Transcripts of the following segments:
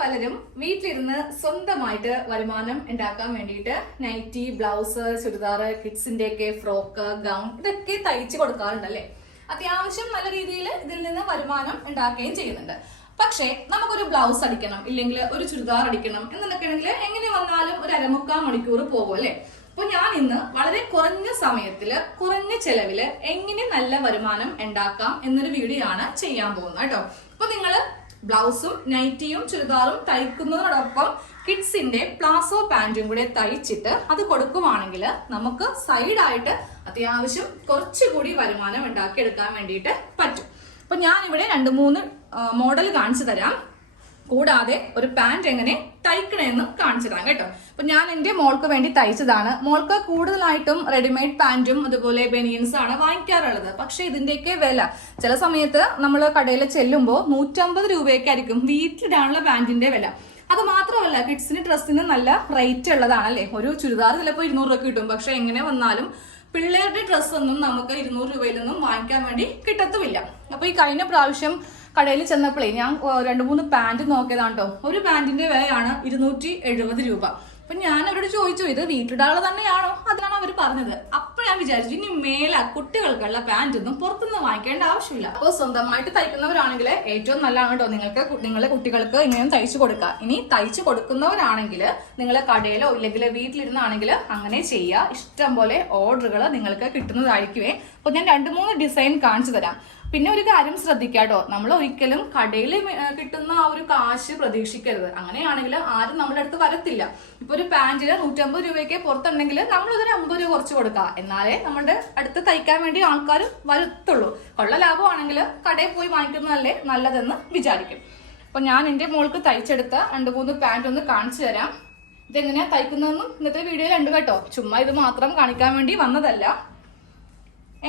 പലരും വീട്ടിലിരുന്ന് സ്വന്തമായിട്ട് വരുമാനം ഉണ്ടാക്കാൻ വേണ്ടിയിട്ട് നൈറ്റി, ബ്ലൗസ്, ചുരിദാർ, കിഡ്സിന്റെ ഒക്കെ ഫ്രോക്ക്, ഗൗൺ ഇതൊക്കെ തയ്ച്ചു കൊടുക്കാറുണ്ടല്ലേ. അത്യാവശ്യം നല്ല രീതിയിൽ ഇതിൽ നിന്ന് വരുമാനം ഉണ്ടാക്കുകയും ചെയ്യുന്നുണ്ട്. പക്ഷേ നമുക്കൊരു ബ്ലൗസ് അടിക്കണം, ഇല്ലെങ്കിൽ ഒരു ചുരിദാർ അടിക്കണം എന്നൊക്കെയാണെങ്കിൽ എങ്ങനെ വന്നാലും ഒരു 1/4 മണിക്കൂർ പോകും അല്ലെ. അപ്പൊ ഞാൻ ഇന്ന് വളരെ കുറഞ്ഞ സമയത്തില് കുറഞ്ഞ ചെലവില് എങ്ങനെ നല്ല വരുമാനം ഉണ്ടാക്കാം എന്നൊരു വീഡിയോ ആണ് ചെയ്യാൻ പോകുന്നത് കേട്ടോ. അപ്പൊ നിങ്ങള് ബ്ലൗസും നൈറ്റിയും ചുരിദാറും തയ്ക്കുന്നതിനോടൊപ്പം കിഡ്സിന്റെ പ്ലാസോ പാന്റും കൂടെ തയ്ച്ചിട്ട് അത് കൊടുക്കുവാണെങ്കിൽ നമുക്ക് സൈഡായിട്ട് അത്യാവശ്യം കുറച്ചുകൂടി വരുമാനം ഉണ്ടാക്കിയെടുക്കാൻ വേണ്ടിയിട്ട് പറ്റും. അപ്പൊ ഞാൻ ഇവിടെ 2-3 മോഡൽ കാണിച്ചു തരാം. കൂടാതെ ഒരു പാന്റ് എങ്ങനെ തയ്ക്കണമെന്നും കാണിച്ചു തരാം കേട്ടോ. അപ്പൊ ഞാൻ എന്റെ മോൾക്ക് വേണ്ടി തയ്ച്ചതാണ്. മോൾക്ക് കൂടുതലായിട്ടും റെഡിമെയ്ഡ് പാന്റും അതുപോലെ ബനിയൻസ് ആണ് വാങ്ങിക്കാറുള്ളത്. പക്ഷെ ഇതിന്റെയൊക്കെ വില ചില സമയത്ത് നമ്മൾ കടയിൽ ചെല്ലുമ്പോൾ 150 രൂപയൊക്കെയായിരിക്കും വീട്ടിലിടാനുള്ള പാന്റിന്റെ വില. അത് മാത്രമല്ല, കിഡ്സിന് ഡ്രസ്സിന് നല്ല റേറ്റ് ഉള്ളതാണ് അല്ലെ. ഒരു ചുരിദാർ ചിലപ്പോൾ 200 രൂപ കിട്ടും. പക്ഷെ എങ്ങനെ വന്നാലും പിള്ളേരുടെ ഡ്രസ്സൊന്നും നമുക്ക് 200 രൂപയിലൊന്നും വാങ്ങിക്കാൻ വേണ്ടി കിട്ടത്തുമില്ല. അപ്പൊ ഈ കഴിഞ്ഞ പ്രാവശ്യം കടയിൽ ചെന്നപ്പോഴേ ഞാൻ 2-3 പാന്റ് നോക്കിയതാണ് കേട്ടോ. ഒരു പാന്റിന്റെ വിലയാണ് 270 രൂപ. അപ്പൊ ഞാൻ അവരോട് ചോദിച്ചു, ഇത് വീട്ടിടാനുള്ള തന്നെയാണോ? അതിനാണ് അവർ പറഞ്ഞത്. അപ്പൊ ഞാൻ വിചാരിച്ചു ഇനി മേല കുട്ടികൾക്കുള്ള പാന്റ് ഒന്നും പുറത്തുനിന്ന് വാങ്ങിക്കേണ്ട ആവശ്യമില്ല. അപ്പോൾ സ്വന്തമായിട്ട് തയ്ക്കുന്നവരാണെങ്കിൽ ഏറ്റവും നല്ലതാണ് കേട്ടോ. നിങ്ങളുടെ കുട്ടികൾക്ക് ഇങ്ങനെ തയ്ച്ചു കൊടുക്കുക. ഇനി തയ്ച്ചു കൊടുക്കുന്നവരാണെങ്കിൽ നിങ്ങൾ കടയിലോ ഇല്ലെങ്കിൽ വീട്ടിലിരുന്നാണെങ്കിൽ അങ്ങനെ ചെയ്യുക. ഇഷ്ടം പോലെ ഓർഡറുകൾ നിങ്ങൾക്ക് കിട്ടുന്നതായിരിക്കുമേ. അപ്പൊ ഞാൻ 2-3 ഡിസൈൻ കാണിച്ചു തരാം. പിന്നെ ഒരു കാര്യം ശ്രദ്ധിക്കാട്ടോ, നമ്മൾ ഒരിക്കലും കടയിൽ കിട്ടുന്ന ആ ഒരു കാശ് പ്രതീക്ഷിക്കരുത്. അങ്ങനെയാണെങ്കിൽ ആരും നമ്മുടെ അടുത്ത് വരത്തില്ല. ഇപ്പൊ ഒരു പാന്റിന് 150 രൂപയ്ക്ക് പുറത്തുണ്ടെങ്കിൽ നമ്മളിതൊരു 50 രൂപ കുറച്ച് കൊടുക്കുക. എന്നാലേ നമ്മുടെ അടുത്ത് തയ്ക്കാൻ വേണ്ടി ആൾക്കാർ വരത്തുള്ളൂ. കൊള്ള ലാഭമാണെങ്കിൽ കടയിൽ പോയി വാങ്ങിക്കുന്നതല്ലേ നല്ലതെന്ന് വിചാരിക്കും. അപ്പൊ ഞാൻ എന്റെ മോൾക്ക് തയ്ച്ചെടുത്ത 2-3 പാന്റ് ഒന്ന് കാണിച്ചു തരാം. ഇതെങ്ങനെയാ തയ്ക്കുന്നതെന്നും ഇന്നത്തെ വീഡിയോയിൽ ഉണ്ട് കേട്ടോ. ചുമ്മാ ഇത് മാത്രം കാണിക്കാൻ വേണ്ടി വന്നതല്ല.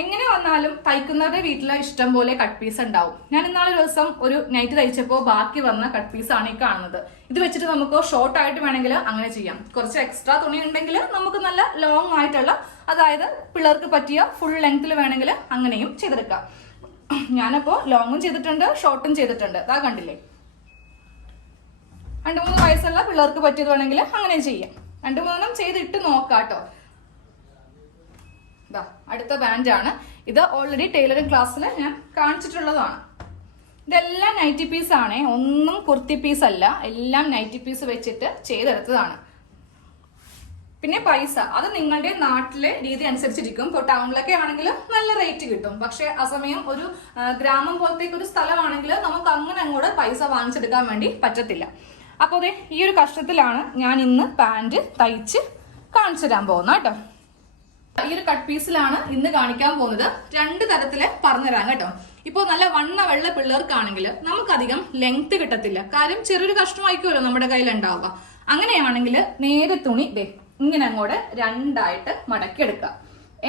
എങ്ങനെ വന്നാലും തയ്ക്കുന്നവരുടെ വീട്ടിലെ ഇഷ്ടം പോലെ കട്ട് പീസ് ഉണ്ടാവും. ഞാൻ ഇന്നാളൊരു ദിവസം ഒരു നൈറ്റ് തയ്ച്ചപ്പോൾ ബാക്കി വന്ന കട്ട് പീസ് ആണ് ഈ കാണുന്നത്. ഇത് വെച്ചിട്ട് നമുക്ക് ഷോർട്ട് ആയിട്ട് വേണമെങ്കിൽ അങ്ങനെ ചെയ്യാം. കുറച്ച് എക്സ്ട്രാ തുണി ഉണ്ടെങ്കിൽ നമുക്ക് നല്ല ലോങ് ആയിട്ടുള്ള, അതായത് പിള്ളേർക്ക് പറ്റിയ ഫുൾ ലെങ്ത്തിൽ വേണമെങ്കിൽ അങ്ങനെയും ചെയ്തെടുക്കാം. ഞാനപ്പോ ലോങ്ങും ചെയ്തിട്ടുണ്ട്, ഷോർട്ടും ചെയ്തിട്ടുണ്ട്. അതാ കണ്ടില്ലേ, 2-3 വയസ്സുള്ള പിള്ളേർക്ക് പറ്റിയത് വേണമെങ്കിൽ അങ്ങനെ ചെയ്യാം. 2-3 ചെയ്തിട്ട് നോക്കാട്ടോ. അടുത്ത പാന്റാണ് ഇത്. ഓൾറെഡി ടൈലറിംഗ് ക്ലാസ്സിൽ ഞാൻ കാണിച്ചിട്ടുള്ളതാണ്. ഇതെല്ലാം നൈറ്റി പീസ് ആണ്, ഒന്നും കുർത്തി പീസ് അല്ല. എല്ലാം നൈറ്റി പീസ് വെച്ചിട്ട് ചെയ്തെടുത്തതാണ്. പിന്നെ പൈസ അത് നിങ്ങളുടെ നാട്ടിലെ രീതി അനുസരിച്ചിരിക്കും. ഇപ്പോൾ ടൗണിലൊക്കെ ആണെങ്കിൽ നല്ല റേറ്റ് കിട്ടും. പക്ഷെ ആ സമയം ഒരു ഗ്രാമം പോലത്തേക്ക് ഒരു സ്ഥലമാണെങ്കിൽ നമുക്ക് അങ്ങനെ അങ്ങോട്ട് പൈസ വാങ്ങിച്ചെടുക്കാൻ വേണ്ടി പറ്റത്തില്ല. അപ്പോൾ അതെ, ഈ ഒരു കഷ്ടത്തിലാണ് ഞാൻ ഇന്ന് പാന്റ് തയ്ച്ച് കാണിച്ചു തരാൻ പോകുന്നത് കേട്ടോ. ഈ ഒരു കട്ട് പീസിലാണ് ഇന്ന് കാണിക്കാൻ പോകുന്നത്. 2 തരത്തില് പറഞ്ഞുതരാം കേട്ടോ. ഇപ്പൊ നല്ല വെള്ള പിള്ളേർക്കാണെങ്കിൽ നമുക്കധികം ലെങ്ത് കിട്ടത്തില്ല. കാര്യം ചെറിയൊരു കഷ്ണമായിക്കുമല്ലോ നമ്മുടെ കയ്യിൽ ഉണ്ടാവുക. അങ്ങനെയാണെങ്കിൽ നേരെ തുണി ഇങ്ങനെ അങ്ങോട്ട് 2ആയിട്ട് മടക്കിയെടുക്കുക.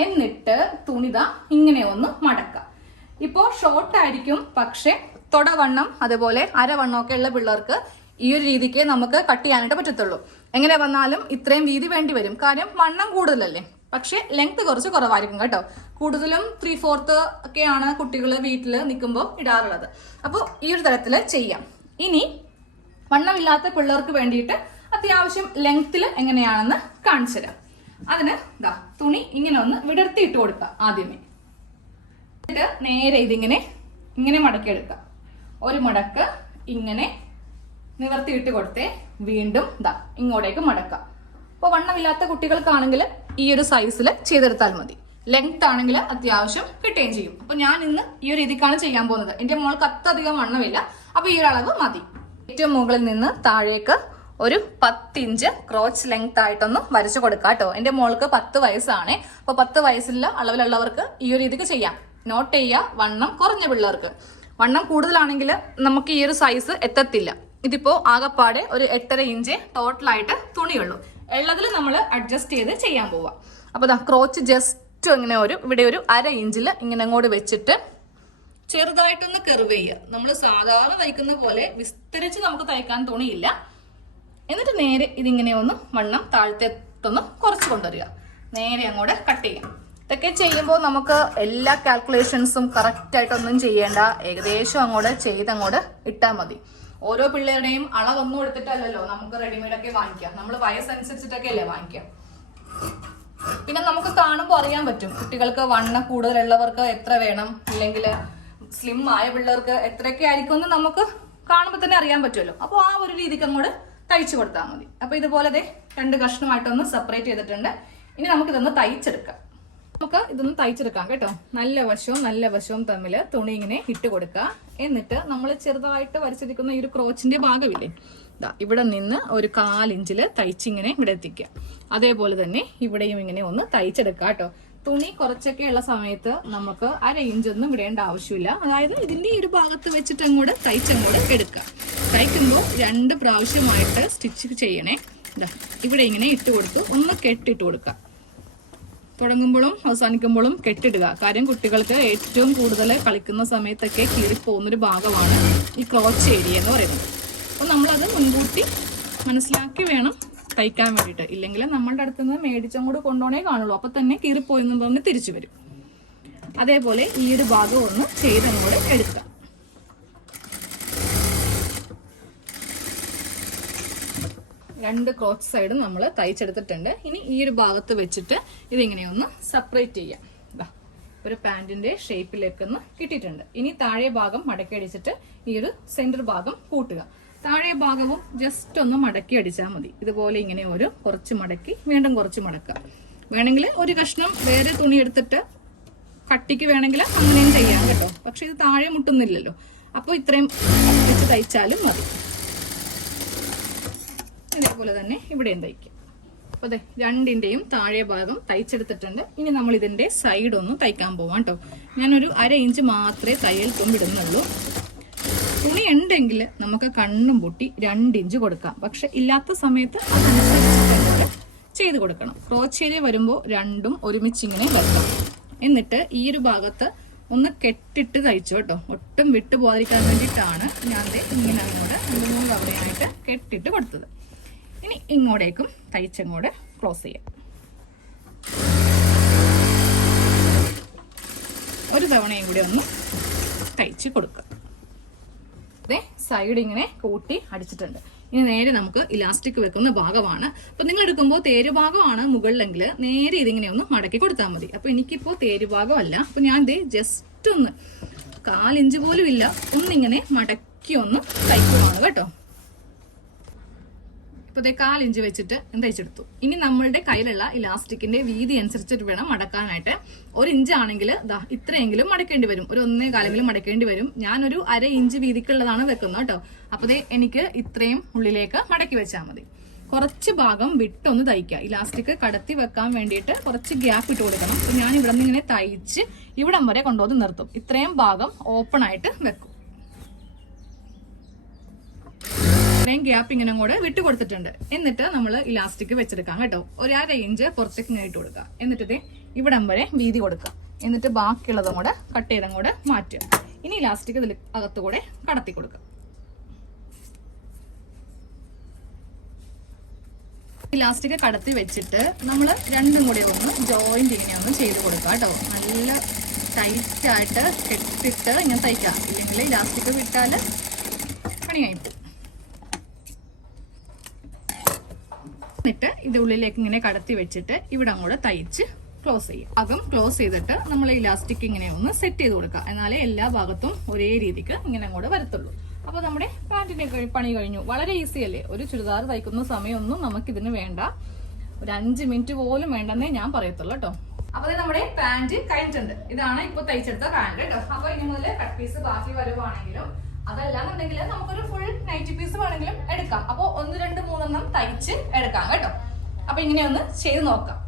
എന്നിട്ട് തുണിത ഇങ്ങനെ ഒന്ന് മടക്കുക. ഇപ്പോ ഷോർട്ട് ആയിരിക്കും, പക്ഷെ തൊടവണ്ണം അതുപോലെ അരവണ്ണമൊക്കെ ഉള്ള പിള്ളേർക്ക് ഈ ഒരു രീതിക്ക് നമുക്ക് കട്ട് ചെയ്യാനായിട്ട് പറ്റത്തുള്ളൂ. എങ്ങനെ വന്നാലും ഇത്രയും വീതി വേണ്ടി വരും. കാര്യം വണ്ണം കൂടുതലല്ലേ. പക്ഷെ ലെങ്ത് കുറച്ച് കുറവായിരിക്കും കേട്ടോ. കൂടുതലും 3/4 ഒക്കെയാണ് കുട്ടികൾ വീട്ടിൽ നിൽക്കുമ്പോൾ ഇടാറുള്ളത്. അപ്പോൾ ഈ ഒരു തരത്തിൽ ചെയ്യാം. ഇനി വണ്ണമില്ലാത്ത പിള്ളേർക്ക് വേണ്ടിയിട്ട് അത്യാവശ്യം ലെങ്ത്തിൽ എങ്ങനെയാണെന്ന് കാണിച്ചു തരാം. അതിന് തുണി ഇങ്ങനെ ഒന്ന് വിടർത്തിയിട്ട് കൊടുക്കുക ആദ്യമേ. എന്നിട്ട് നേരെ ഇങ്ങനെ മടക്കിയെടുക്കുക. ഒരു മടക്ക് ഇങ്ങനെ നിവർത്തിയിട്ട് കൊടുത്തേ വീണ്ടും ഇങ്ങോട്ടേക്ക് മടക്കുക. അപ്പോൾ വണ്ണമില്ലാത്ത കുട്ടികൾക്കാണെങ്കിൽ ഈ ഒരു സൈസിൽ ചെയ്തെടുത്താൽ മതി. ലെങ്ത് ആണെങ്കിൽ അത്യാവശ്യം കിട്ടുകയും ചെയ്യും. അപ്പൊ ഞാൻ ഇന്ന് ഈ ഒരു രീതിക്കാണ് ചെയ്യാൻ പോകുന്നത്. എന്റെ മോൾക്ക് അത്രയധികം വണ്ണമില്ല, അപ്പൊ ഈ ഒരു അളവ് മതി. ഏറ്റവും മുകളിൽ നിന്ന് താഴേക്ക് ഒരു 10 ഇഞ്ച് ക്രോച്ച് ലെങ്ത് ആയിട്ടൊന്ന് വരച്ചു കൊടുക്കാം കേട്ടോ. എന്റെ മോൾക്ക് 10 വയസ്സാണ്. അപ്പൊ 10 വയസ്സിലുള്ള അളവിലുള്ളവർക്ക് ഈ ഒരു രീതിക്ക് ചെയ്യാം. നോട്ട് ചെയ്യുക, വണ്ണം കുറഞ്ഞ പിള്ളേർക്ക്. വണ്ണം കൂടുതലാണെങ്കിൽ നമുക്ക് ഈ ഒരു സൈസ് എത്തത്തില്ല. ഇതിപ്പോ ആകപ്പാടെ ഒരു 8.5 ഇഞ്ച് ടോട്ടലായിട്ട് തുണിയുള്ളൂ. ഉള്ളതിൽ നമ്മൾ അഡ്ജസ്റ്റ് ചെയ്ത് ചെയ്യാൻ പോവാം. അപ്പൊ ക്രോച്ച് ജസ്റ്റ് ഇങ്ങനെ ഇവിടെ ഒരു 1/2 ഇഞ്ചിൽ ഇങ്ങനെ അങ്ങോട്ട് വെച്ചിട്ട് ചെറുതായിട്ടൊന്ന് കെർവ് ചെയ്യുക. നമ്മൾ സാധാരണ തയ്ക്കുന്ന പോലെ വിസ്തരിച്ച് നമുക്ക് തയ്ക്കാൻ തുണിയില്ല. എന്നിട്ട് നേരെ ഇതിങ്ങനെ ഒന്ന് വണ്ണം താഴത്തൊന്ന് കുറച്ച് കൊണ്ടുവരിക. നേരെ അങ്ങോട്ട് കട്ട് ചെയ്യാം. ഇതൊക്കെ ചെയ്യുമ്പോൾ നമുക്ക് എല്ലാ കാൽക്കുലേഷൻസും കറക്റ്റ് ആയിട്ടൊന്നും ചെയ്യേണ്ട. ഏകദേശം അങ്ങോട്ട് ചെയ്തങ്ങോട്ട് ഇട്ടാൽ മതി. ഓരോ പിള്ളേരുടെയും അളവൊന്നും എടുത്തിട്ടല്ലല്ലോ നമുക്ക് റെഡിമെയ്ഡ് ഒക്കെ വാങ്ങിക്കാം. നമ്മൾ വയസ്സനുസരിച്ചിട്ടൊക്കെ അല്ലേ വാങ്ങിക്കാം. പിന്നെ നമുക്ക് കാണുമ്പോൾ അറിയാൻ പറ്റും കുട്ടികൾക്ക് വണ്ണം കൂടുതലുള്ളവർക്ക് എത്ര വേണം, ഇല്ലെങ്കിൽ സ്ലിം ആയ പിള്ളേർക്ക് എത്രയൊക്കെ ആയിരിക്കും എന്ന് നമുക്ക് കാണുമ്പോൾ തന്നെ അറിയാൻ പറ്റുമല്ലോ. അപ്പോൾ ആ ഒരു രീതിക്ക് അങ്ങോട്ട് തയ്ച്ചു കൊടുത്താൽ മതി. അപ്പൊ ഇതുപോലെ 2 കഷ്ണമായിട്ടൊന്ന് സെപ്പറേറ്റ് ചെയ്തിട്ടുണ്ട്. ഇനി നമുക്കിതൊന്ന് തയ്ച്ചെടുക്കാം. നമുക്ക് ഇതൊന്ന് തയ്ച്ചെടുക്കാം കേട്ടോ. നല്ല വശവും തമ്മിൽ തുണി ഇങ്ങനെ ഇട്ട് കൊടുക്കുക. എന്നിട്ട് നമ്മൾ ചെറുതായിട്ട് വരച്ചിരിക്കുന്ന ഈ ഒരു ക്രോച്ചിന്റെ ഭാഗമില്ലേ, ഇവിടെ നിന്ന് ഒരു 1/4 ഇഞ്ചില് തയ്ച്ചിങ്ങനെ ഇവിടെ എത്തിക്കുക. അതേപോലെ തന്നെ ഇവിടെയും ഇങ്ങനെ ഒന്ന് തയ്ച്ചെടുക്കുക കേട്ടോ. തുണി കുറച്ചൊക്കെ ഉള്ള സമയത്ത് നമുക്ക് 1/2 ഇഞ്ചൊന്നും വിടേണ്ട ആവശ്യമില്ല. അതായത് ഇതിന്റെ ഈ ഒരു ഭാഗത്ത് വെച്ചിട്ട് അങ്ങോട്ട് തയ്ച്ചങ്ങോട്ട് എടുക്കുക. തയ്ക്കുമ്പോൾ 2 പ്രാവശ്യമായിട്ട് സ്റ്റിച്ച് ചെയ്യണേ. ഇവിടെ ഇങ്ങനെ ഇട്ട് കൊടുത്ത് ഒന്ന് കെട്ടിട്ട് കൊടുക്കുക. തുടങ്ങുമ്പോഴും അവസാനിക്കുമ്പോഴും കെട്ടിടുക. കാര്യം കുട്ടികൾക്ക് ഏറ്റവും കൂടുതൽ കളിക്കുന്ന സമയത്തൊക്കെ കീറിപ്പോകുന്നൊരു ഭാഗമാണ് ഈ ക്രോച്ച് ഏരിയ എന്ന് പറയുന്നത്. അപ്പോൾ നമ്മളത് മുൻകൂട്ടി മനസ്സിലാക്കി വേണം തയ്ക്കാൻ വേണ്ടിയിട്ട്. ഇല്ലെങ്കിൽ നമ്മളുടെ അടുത്ത് നിന്ന് മേടിച്ചങ്ങോട്ട് കൊണ്ടുപോണേ കാണുള്ളൂ. അപ്പൊ തന്നെ കീറിപ്പോയെന്ന് പറഞ്ഞ് തിരിച്ചു വരും. അതേപോലെ ഈ ഒരു ഭാഗം ഒന്ന് ചെയ്തങ്ങോട്ട് എടുക്കാം. രണ്ട് ക്രോച്ച് സൈഡും നമ്മൾ തയ്ച്ചെടുത്തിട്ടുണ്ട്. ഇനി ഈ ഒരു ഭാഗത്ത് വെച്ചിട്ട് ഇതിങ്ങനെയൊന്ന് സെപ്പറേറ്റ് ചെയ്യാം. ഒരു പാന്റിന്റെ ഷേപ്പിലേക്കൊന്ന് കിട്ടിയിട്ടുണ്ട്. ഇനി താഴെ ഭാഗം മടക്കി അടിച്ചിട്ട് ഈ ഒരു സെന്റർ ഭാഗം കൂട്ടുക. താഴെ ഭാഗവും ജസ്റ്റ് ഒന്ന് മടക്കി അടിച്ചാൽ മതി. ഇതുപോലെ ഇങ്ങനെ ഒരു കുറച്ച് മടക്കി വീണ്ടും കുറച്ച് മടക്കുക. വേണമെങ്കിൽ ഒരു കഷ്ണം വേറെ തുണി എടുത്തിട്ട് കട്ടിക്ക് വേണമെങ്കിൽ അങ്ങനെയും ചെയ്യാം കേട്ടോ. പക്ഷെ ഇത് താഴെ മുട്ടുന്നില്ലല്ലോ, അപ്പോൾ ഇത്രയും വെച്ച് തയ്ച്ചാലും മതി. ഇതേപോലെ തന്നെ ഇവിടെയും തയ്ക്കാം. അപ്പൊ അതെ, രണ്ടിന്റെയും താഴെ ഭാഗം തയ്ച്ചെടുത്തിട്ടുണ്ട്. ഇനി നമ്മൾ ഇതിന്റെ സൈഡ് ഒന്ന് തയ്ക്കാൻ പോവാം കേട്ടോ. ഞാനൊരു 1/2 ഇഞ്ച് മാത്രമേ തയ്യൽ തുമ്പിടുന്നുള്ളൂ. തുണി ഉണ്ടെങ്കിൽ നമുക്ക് കണ്ണും പൊട്ടി 2 ഇഞ്ച് കൊടുക്കാം. പക്ഷെ ഇല്ലാത്ത സമയത്ത് അതനുസരിച്ച് ചെയ്ത് കൊടുക്കണം. ക്രോച്ച് ഏരിയ വരുമ്പോൾ രണ്ടും ഒരുമിച്ച് ഇങ്ങനെ വെക്കാം. എന്നിട്ട് ഈ ഒരു ഭാഗത്ത് ഒന്ന് കെട്ടിട്ട് തയ്ച്ചു കേട്ടോ. ഒട്ടും വിട്ടു പോകാതിരിക്കാൻ വേണ്ടിയിട്ടാണ് ഞാൻ ഇങ്ങനെ അങ്ങോട്ട് 2-3 തവണയായിട്ട് കെട്ടിട്ട് കൊടുത്തത്. ഇനി ഇങ്ങോട്ടേക്കും തയ്ച്ചങ്ങോട്ട് ക്രോസ് ചെയ്യാം. ഒരു തവണയും കൂടി ഒന്ന് തയ്ച്ച് കൊടുക്കുക. അതെ, സൈഡ് ഇങ്ങനെ കൂട്ടി അടിച്ചിട്ടുണ്ട്. ഇനി നേരെ നമുക്ക് ഇലാസ്റ്റിക് വെക്കുന്ന ഭാഗമാണ്. അപ്പൊ നിങ്ങൾ എടുക്കുമ്പോൾ തേര് ഭാഗമാണ് മുകളിലെങ്കിൽ നേരെ ഇതിങ്ങനെ ഒന്ന് മടക്കി കൊടുത്താൽ മതി. അപ്പൊ എനിക്കിപ്പോ തേര് ഭാഗമല്ല, അപ്പൊ ഞാൻ ജസ്റ്റ് ഒന്ന് 1/4 ഇഞ്ച് പോലും ഇല്ല, ഒന്നിങ്ങനെ മടക്കി ഒന്ന് തയ്ക്കുവാണ് കേട്ടോ. ഇപ്പൊ 1/4 ഇഞ്ച് വെച്ചിട്ട് തയ്ച്ചെടുത്തു. ഇനി നമ്മളുടെ കയ്യിലുള്ള ഇലാസ്റ്റിക്കിന്റെ വീതി അനുസരിച്ചിട്ട് വേണം മടക്കാനായിട്ട്. 1 ഇഞ്ച് ആണെങ്കിൽ ഇത്രയെങ്കിലും മടക്കേണ്ടി വരും, ഒരു 1.25 മടക്കേണ്ടി വരും. ഞാനൊരു 1/2 ഇഞ്ച് വീതിക്കുള്ളതാണ് വെക്കുന്നത് കേട്ടോ. അപ്പൊ എനിക്ക് ഇത്രയും ഉള്ളിലേക്ക് മടക്കി വെച്ചാൽ മതി. കുറച്ച് ഭാഗം വിട്ടൊന്ന് തയ്ക്കുക. ഇലാസ്റ്റിക് കടത്തി വെക്കാൻ വേണ്ടിയിട്ട് കുറച്ച് ഗ്യാപ്പ് ഇട്ട് കൊടുക്കണം. അപ്പൊ ഞാൻ ഇവിടെ നിന്ന് ഇങ്ങനെ തയ്ച്ച് ഇവിടം വരെ കൊണ്ടുവന്ന് നിർത്തും. ഇത്രയും ഭാഗം ഓപ്പൺ ആയിട്ട് വെക്കും. ഇത്രയും ഗ്യാപ്പ് ഇങ്ങനെ കൂടെ വിട്ട് കൊടുത്തിട്ടുണ്ട്. എന്നിട്ട് നമ്മൾ ഇലാസ്റ്റിക് വെച്ചെടുക്കാം കേട്ടോ. ഒരു 1/2 ഇഞ്ച് പുറത്തേക്ക് ഇങ്ങനെ ഇട്ട് കൊടുക്കുക. എന്നിട്ട് ഇവിടം വരെ വീതി കൊടുക്കുക. എന്നിട്ട് ബാക്കിയുള്ളതും കൂടെ കട്ട് ചെയ്തും കൂടെ മാറ്റുക. ഇനി ഇലാസ്റ്റിക് ഇതിൽ അകത്തുകൂടെ കടത്തി കൊടുക്കുക. ഇലാസ്റ്റിക് കടത്തി വെച്ചിട്ട് നമ്മൾ രണ്ടും കൂടി ഒന്ന് ജോയിന്റ് ഇങ്ങനെ ഒന്ന് ചെയ്ത് കൊടുക്കുക കേട്ടോ. നല്ല ടൈറ്റ് ആയിട്ട് കെട്ടിട്ട് ഇങ്ങനെ തയ്ക്കാം. ഇല്ലെങ്കിൽ ഇലാസ്റ്റിക് വിട്ടാൽ പണിയായി പോകും. എന്നിട്ട് ഇത് ഉള്ളിലേക്ക് ഇങ്ങനെ കടത്തി വെച്ചിട്ട് ഇവിടെ അങ്ങോട്ട് തയ്ച്ച് ക്ലോസ് ചെയ്യും. ഭാഗം ക്ലോസ് ചെയ്തിട്ട് നമ്മൾ ഇലാസ്റ്റിക് ഇങ്ങനെ ഒന്ന് സെറ്റ് ചെയ്ത് കൊടുക്കുക. എന്നാലേ എല്ലാ ഭാഗത്തും ഒരേ രീതിക്ക് ഇങ്ങനെ അങ്ങോട്ട് വരത്തുള്ളൂ. അപ്പൊ നമ്മുടെ പാന്റിന്റെ പണി കഴിഞ്ഞു. വളരെ ഈസി അല്ലേ? ഒരു ചുരിദാർ തയ്ക്കുന്ന സമയമൊന്നും നമുക്കിതിന് വേണ്ട. ഒരു 5 മിനിറ്റ് പോലും വേണ്ടെന്നേ ഞാൻ പറയത്തുള്ളൂ കേട്ടോ. അപ്പൊ നമ്മുടെ പാന്റ് കഴിഞ്ഞിട്ടുണ്ട്. ഇതാണ് ഇപ്പൊ തയ്ച്ചെടുത്ത പാന്റ് കേട്ടോ. അപ്പൊ ഇനി മുതൽ കട്ട് പീസ് ബാക്കി വരുവാണെങ്കിലും അതല്ലാന്നുണ്ടെങ്കിൽ നമുക്കൊരു ഫുൾ നൈറ്റി പീസ് വേണമെങ്കിലും എടുക്കാം. അപ്പോൾ 1, 2, 3 തയ്ച്ച് എടുക്കാം കേട്ടോ. അപ്പൊ ഇങ്ങനെ ഒന്ന് ചെയ്ത് നോക്കാം.